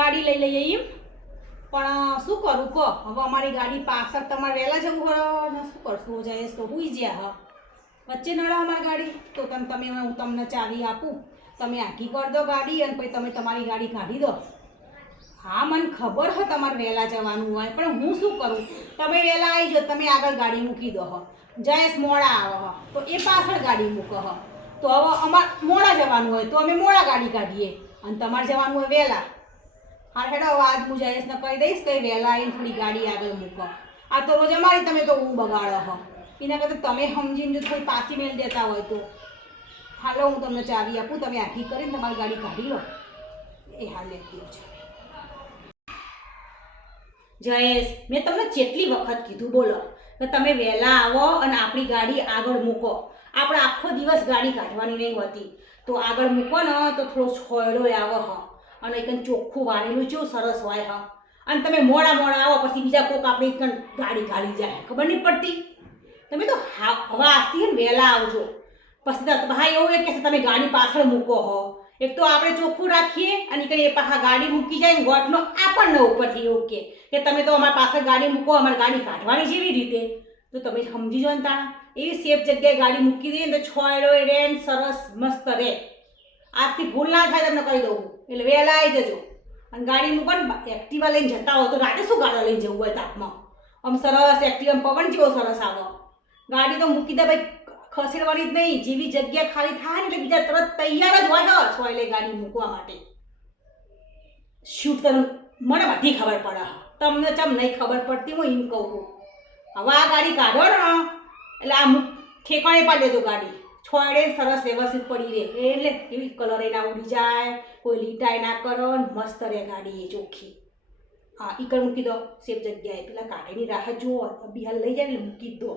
ગાડી લઈ લઈએ એમ. પણ શું કરું કહો, હવે અમારી ગાડી પાછળ તમારે વહેલા જવું હોય ને શું કરશું? જયેશ તો હુઈ જ્યા વચ્ચે નડે અમારી ગાડી. તો તમે હું તમને ચાવી આપું, તમે આખી કરી દો ગાડી અને પછી તમે તમારી ગાડી કાઢી દો. હા મને ખબર હો તમારે વહેલા જવાનું હોય, પણ હું શું કરું? તમે વહેલા આવી જાઓ, તમે આગળ ગાડી મૂકી દો હો. જયેશ મોડા આવે હો તો એ પાછળ ગાડી મૂકો હો. તો હવે અમારે મોડા જવાનું હોય તો અમે મોડા ગાડી કાઢીએ અને તમારે જવાનું હોય વહેલા. હા હેડો આજ હું જયેશને કહી દઈશ કે વહેલા આવીને થોડી ગાડી આગળ મૂકો. આ તો રોજ અમારી તમે તો હું બગાડો હો. એના કરતાં તમે સમજીને જો થોડી પાછી મેળ દેતા હોય તો હાલો હું તમને ચાવી આપું, તમે આખી કરીને તમારી ગાડી કાઢી લો. એ હાલ લેતી છે. જયેશ મેં તમને કેટલી વખત કીધું બોલો કે તમે વહેલા આવો અને આપણી ગાડી આગળ મૂકો. આપણે આખો દિવસ ગાડી કાઢવાની નહીં હોતી, તો આગળ મૂકો ને તો થોડો છોયડો આવે હ અને એકદમ ચોખ્ખું વાળેલું કેવું સરસ હોય હ. અને તમે મોડા મોડા આવો પછી બીજા કોક આપણી એકદમ ગાડી કાઢી જાય, ખબર નહીં પડતી. તમે તો હવે આજથી વહેલા આવજો. પછી તો ભાઈ એવું એક કે તમે ગાડી પાછળ મૂકો હો. એક તો આપણે ચોખ્ખું રાખીએ અને કંઈ પાછા ગાડી મૂકી જાય ને ગોઠનો આપણને ઉપરથી એવું કે તમે તો અમારી પાસે ગાડી મૂકો, અમારી ગાડી કાઢવાની જેવી રીતે. તો તમે સમજી જાઓ ને તાણા એવી સેફ જગ્યાએ ગાડી મૂકી દઈએ ને તો છોયડો રે સરસ મસ્ત રહે. આજથી ભૂલ ના થાય તમને કહી દઉં. એટલે વહેલા આવી જજો અને ગાડી મૂકો ને. એક્ટિવા લઈને જતા હોય તો રાતે શું ગાડા લઈને જવું હોય તાપમાં? આમ સરસ એક્ટિવા પવન જેવો સરસ આવો. ગાડી તો મૂકી દે ભાઈ, ખસેડવાની જ નહીં. જેવી જગ્યા ખાલી થાય ને એટલે બીજા તરત તૈયાર જ હોય ને છોયલે ગાડી મૂકવા માટે. શૂટ તમને મને બધી ખબર પડે, તમને ચમ નહીં ખબર પડતી હું એમ કહું છું. હવે આ ગાડી કાઢો ને એટલે આ ઠેકાણે પાડી દેજો ગાડી. છોડે સરસ વ્યવસ્થિત પડી રહે એટલે એવી કલર ના ઉડી જાય, કોઈ લીટાઈ ના કરો, મસ્ત રહે ગાડી એ ચોખ્ખી. હા ઈ કર મૂકી દો સેફ જગ્યાએ. પેલા કાઢીની રાહ જુઓ, બિહાર લઈ જાય એટલે મૂકી દો.